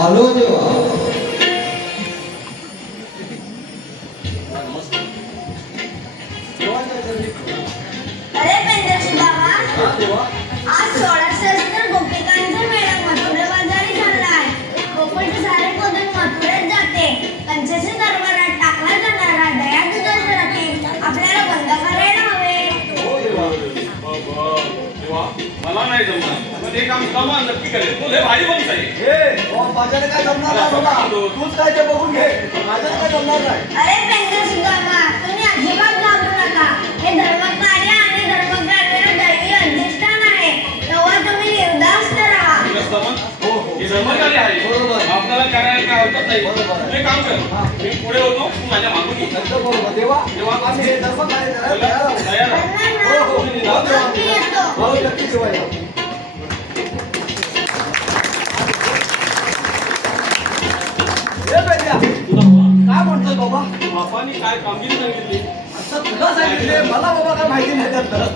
आलो देवा. अरे पेंदरसुदामा, आज 16 सहस्त्र गोपिकांचा मेळा मथुरा बाजारी चाललाय. गोकुळचे सारे पदन मथुरेत जाते. कंचेच्या दरबारात टाकला जाणारा दया दुधासाठी आपल्याला बंद करायला हवे. हो देवा, मला नाही जमणार. पण हे काम समान नक्की करेल. तो लय भारी बनत आहे. माझ्याने काय जमणार नाही बाबा. तूच काय ते बघून घे. माझ्याने काय जमणार नाही. अरे पेंदरसुदामा, तुम्ही अजिबात घाबरू नका. हे धर्मकार्य आणि धर्मग्रामीण दैवी अधिष्ठान आहे. तेव्हा तुम्ही निर्धास्त राहा. हे धर्मकार्य आहे. आपल्याला करायला काय हरकत नाही. तू एक काम कर, मी पुढे होतो, तू माझ्या मागून ये. बरोबर देवा. देवा, आम्ही हे धर्मकार्य करायला तयार आहोत. तयार आहोत. हो, नक्की येतो. हो, नक्की जेवायला. काय म्हणतोय बाबा? बापांनी काय कामगिरी सांगितली? असं तुला सांगितले, मला बाबा काय माहिती नाही त्यातलं.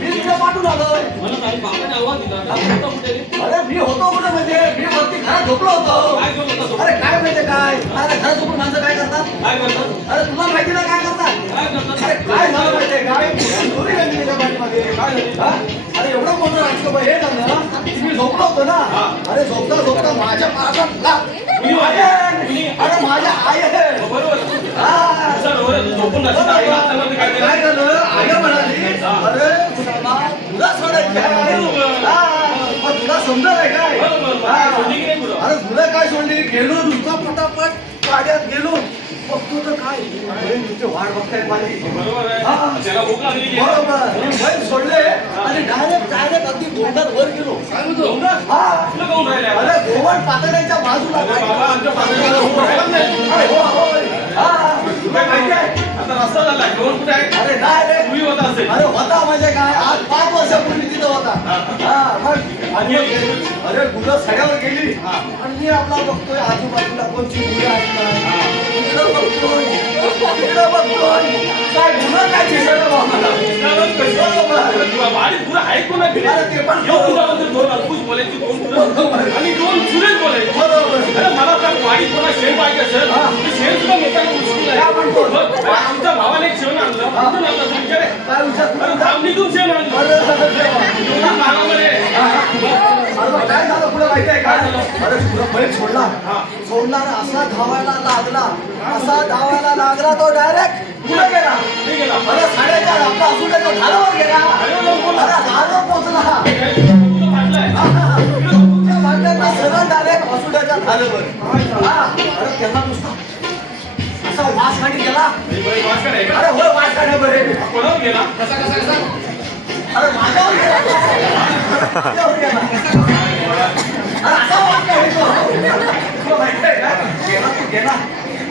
मी तुला पाठवून आलोय. मला सांग, बापाने आव्हान दिलं. आता होता कुठे रे? अरे मी होतो कुठे म्हणजे मी वरती घरात झोपलो होतो. काय करत होता तो? अरे काय माहितीये काय? अरे घरात झोपून माणसं काय करतात? काय करतात? अरे तुला माहिती ना काय करतात? काय करतात? अरे काय झालं माहितीये काय? चोरी झाली त्याच्या पाठीमागे. काय झाली? हा? अरे एवढं मोठं राजकीय हे झालं की मी झोपलो होतो ना. अरे झोपता झोपता माझ्या पायात अरे माझ्या आई आहे. बरोबर. हा. सर, होय, तू झोपून राहशील. आई हातामध्ये काय केलं? काय झालं? आई म्हणाली अरे तुला सोडायचं आहे. हा. मग तुला समजत आहे काय? बरोबर. हा. सोडली की नाही तुला? अरे तुला काय सोडली? गेलो नुसता पटापट गाड्यात गेलो. बघतो तर काय अरे तुझे वाट बघतायत माझी. बरोबर आहे. हा. त्याला भूक लागली की बरोबर. बैल सोडले आणि डायरेक्ट अगदी गोंडात वर गेलो. काय म्हणतो? डोंगरात? हा. तुला काहून राहिलाय? अरे गोवण पातळ्यांच्या बाजूला अरे बाबा, आमच्या पातळीला उभं राहिला नाही. अरे हो होय. हा. तुला माहिती आहे? आता रस्ता झालाय. दोन कुठे आहे? अरे डायरेक्ट तुम्ही होता असेल. अरे होता म्हणजे काय आज 5 वर्षापूर्वी तिथं होता. हा मग आणि अरे मुलं सड्यावर गेली आणि मी आपला बघतोय आजूबाजूला कोणची मुलं असतात. इकडं बघतोय तिकडं बघतोय काय मुलं काय दिसत मला. दिसणारच कसं? तुला वाडीत पुरं आहे कोणा घरी? अरे ते पण येऊ तुझ्याबद्दल दोन अद्भुत बोलायची, दोन पुरं आणि दोन सुरेश बोलायचे. बरोबर. अरे मला सांग, वाडीत कोणा शेण पाहिजे असेल हा. तर शेण सुद्धा मिळताना मुश्किल आहे. काय म्हणतो? अरे आमच्या भावाने एक शेण आणलं. कुठून आणलं असं विचार आहे? काय विचार अरे धामणीतून शेण आणलं. अरे देवा. एवढ्या महागामध्ये. अरे काय झालं पुढे माहिती आहे काय झालं? अरे तुला बैल सोडला सोडणार असा धावायला लागला तो डायरेक्ट पुढे गेला. नाही गेला. अरे साड्याच्या आपला असून तो ढालावर गेला. अरे झालो पोचला. तुला फाटलंय. तुमच्या भांड्यांना सरळ डायरेक्ट हसुड्याच्या ढालावर. अरे त्याला नुसता असा वास काढी गेला. हे बाई वास काय आहे का? अरे होय वास काढे बरे. कोणावर गेला? कसा? अरे माझ्यावर गेला. माझ्यावर गेला. अरे असा वास काय तुला माहिती आहे का? गेला.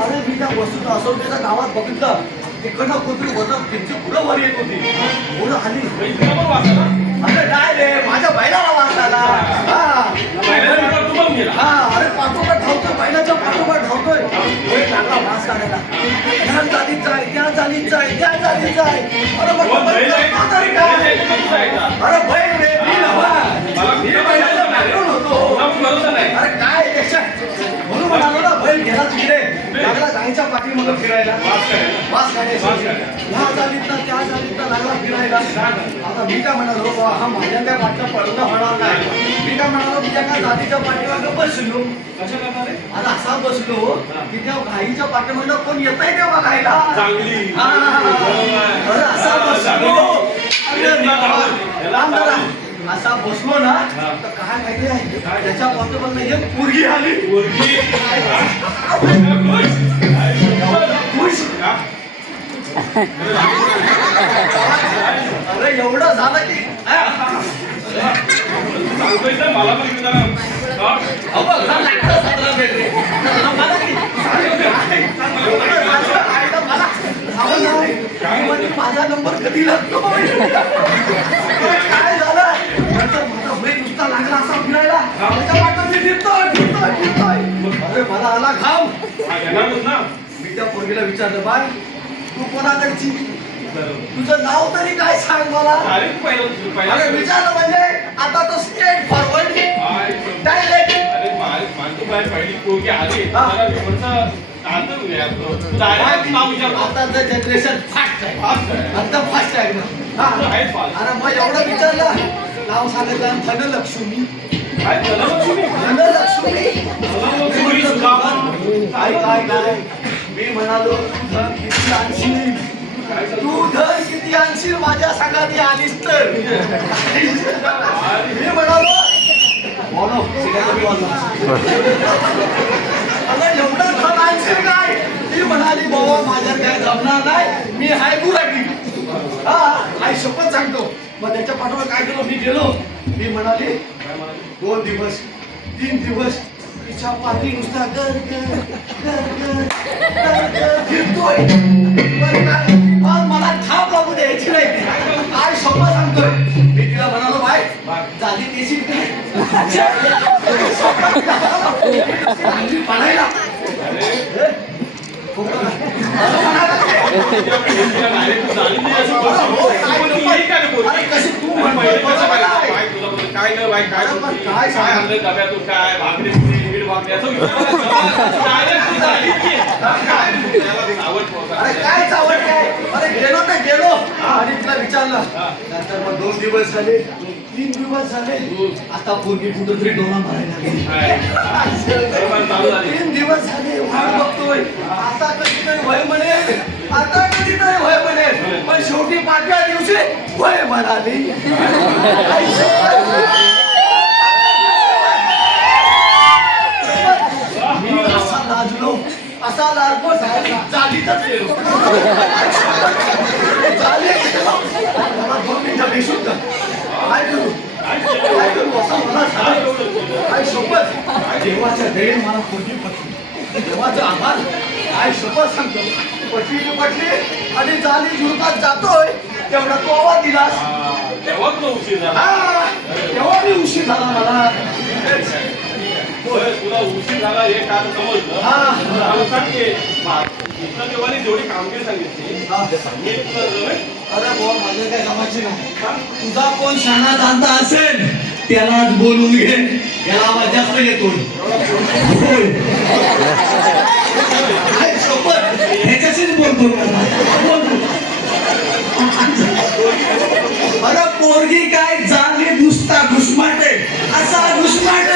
अरे मी त्या वस्तूचं असं त्याच्या गावात बघितलं तिकडनं कुठली वरनं पिंची पुढं वर येत होती पुढं आली बाई, तुला पण वाचलं ना? अरे नाही रे माझ्या बैलाला वाचला पहिल्या दिवसात तू पण गेला. हा अरे पाठोपाठ धावतोय बैलाच्या पाठोपाठ धावतोय बैल लागला वास काढायला त्या चालीचा आहे त्या चालीचा आहे त्या चालीचा आहे अरे कोण म्हटलं, बैल आहे? बैल तरी बैल काय? आहे का तुझा आहे का? अरे बैल रे मी नव्हा मला मी तुझा बैलाचा भरोसा नाही. बॅकग्राऊंड होतो तुला पण भरोसा नाही. अरे काय याच्यात म्हणून म्हणालो ना बैल गेला तिकडे लागला गायच्या पाठीमागं फिरायला वास करायला. वास काढायची वास काढायला. ह्या चालीतला त्या चालीतला लागला फिरायला आता मी काय म्हणालो बा, हा माझ्या काय वाटलं पळणं होणार नाही मी काय म्हणालो तुझ्या काय जातीच्या पाठीमागं बसलो कशा करणार रे? आता असा बसलो की त्या गाईच्या पाठीमागं कोण येत आहे तेव्हा गायला चांगली. हा. बरोबर. अरे असा बसलो अरे चांगली. राम दादा, असा बसलो ना हा. तर काय माहिती आहे त्याच्या पाठीमागनं एक पोरगी आली पोरगी. खुश. का? अरे एवढं झालं की सांगतोय तर मला पण इकडे जरा. हा? अबा, घरात लागतं 17 बेड रे. मला की- काय म्हणजे माझा नंबर कधी लागतो काय झालं नंतर माझा बैल नुसता लागला असा फिरायला त्याच्या वाटतं मी फिरतोय. अरे मला आला घाम हा, येणारच ना. मी त्या पोरगीला विचारलं बाय तू कोणाकडची बरोबर. तुझं नाव तरी काय सांग मला अरे तू पहिला अरे विचारलं म्हणजे आता तो स्ट्रेट फॉरवर्ड डायरेक्ट अरे मानतो बाय पहिली पोरगी आली मला म्हटलं आता डायरेक्ट नाव विचारतो. आताचं जनरेशन फास्ट आहे फास्ट आहे. एकदम फास्ट आहे ना. हा. आहेच फास्ट. अरे मग एवढं विचारलं नाव सांगितलं धनलक्ष्मी काय झालं तुम्ही? धनलक्ष्मी तुम्ही सुद्धा काय काय काय मी म्हणालो तू धन किती आणशील तू धन किती आणशील माझ्या संगाती आलीस तर मी म्हणालो बोलो अगं एवढं धन आणशील काय ती म्हणाली बाबा माझ्या काय जमणार नाही मी हाय गुराटी हा आई शपथ सांगतो मग त्याच्या पाठोपाठ काय केलं मी गेलो मी म्हणाली 2 दिवस 3 दिवस तिच्या पाठी नुसता गर गर गर गर गर गर फिरतोय बरं काय? आज मला थाप लागू द्यायची नाही काय शपथ सांगतोय मी तिला म्हणालो बाय झाली देशील पाडायला काय ग बाई काय काय आणलं डब्यातून काय भाकरी मीठ भाकरी असं अरे काय चावट काय अरे गेलो ना गेलो आणि तिला विचारलं नंतर मग 2 दिवस झाले 3 दिवस झाले आता पोरगी कुठं तरी डोळा मारायला लागली 3 दिवस झाले वाट बघतोय आता कधीतरी वय म्हणेल आता कधीतरी वय म्हणेल पण शेवटी 5व्या दिवशी वय म्हणाली मी असा लाजलो असा लाजलो चालीतच गेलो मला 2 मिनिटं बेशुद्ध काय करू काय करू असं मला झालं काय शपथ देवाच्या दये मला पोरगी पटली देवाचा आभार काय शपथ सांगतो पटली आणि चाली झुडकात जातोय तेवढा तो आवाज दिलास तेव्हा तुला उशीर झाला हा तेव्हा मी उशीर झाला मला तुला उशीर झाला हे कारण समजलं मला सांग की इथं देवाने जेवढी कामगिरी सांगितली मी तुला जमेल? अरे बोल माझे काय जमायची नाही तुझा कोण शाणा जाणता असेल त्यालाच बोलून घे याला आवाज जास्त येतो ह्याच्याशीच बोलतो अरे पोरगी काय झाली नुसता घुसमाटे असा घुसमाटे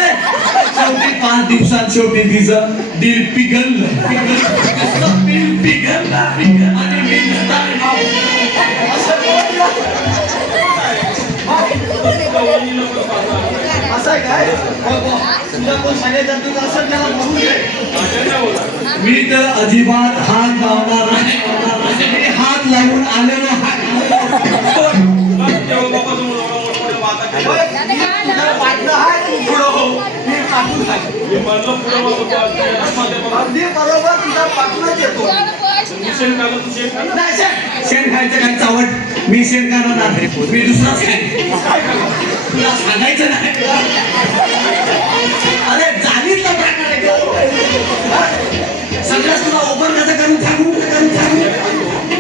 शेवटी 5 दिवसात शेवटी तिचं दिल पिघललं दिल पिघललं आणि मी असं आहे काय तुझ्या कोण सांगायचं तुझं असं त्याला बघून घे मी तर अजिबात हात लावणार नाही मी हात लावून आलेलो अगदी बरोबर तुझा पाठवूनच येतो शेण खाल्लं तू शेण खाल्लं नाही, शेण खायचं काय चावट मी शेण खाणार नाही मी दुसराच खाईन. काय खाल्लं तुला सांगायचं नाही अरे जाणीतला प्रकार आहे तो. हा? सगळ्याच तुला ओपन कसं करून सांगू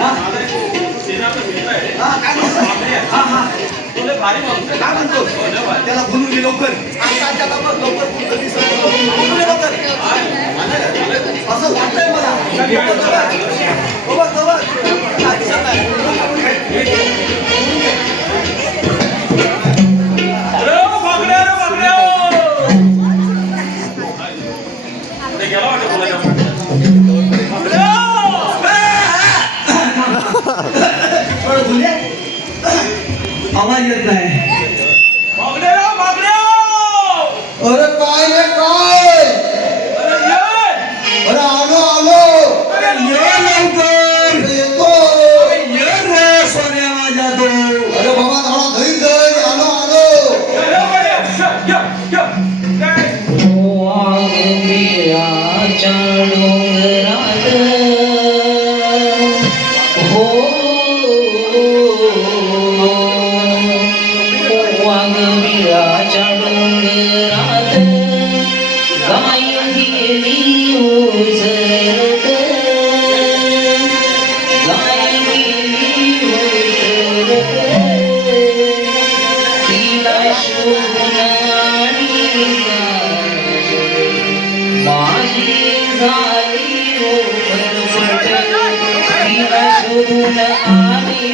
हा? शेणाचं मित्र आहे हा, काय म्हणतो? आपले आहे. हा, हा. तो लय भारी माणूस आहे. काय म्हणतो हो, लय भारी. त्याला बोलून घे लवकर आता त्याला बघ, लवकर बोलून घे लवकर असं वाटतंय मला हो बघ, हो बघ. काय दिसत नाही. अरे ओ, बागड्या, रे बागड्या, ओ. पुढे गेला वाटतं बोलायला. बागड्या, ओ. थोडं बोलूया. आवाज येत नाही बागड्या, रे बागड्या, ओ. अरे काय रे काय अरे ये. अरे आलो अरे ये लवकर येतो ये रे सोन्या माझ्या तो अरे बाबा थोडा धैर्य धर आलो अरे बागड्या, या, या. काय? वाघमिळाच्या डोंगरात हो वाघमिळाच्या डोंगरात गाय गेली ओझरत गाय गेली ओझरत तिला शोधून आणि माझी झाली हो फरफट तिला शोधून आणि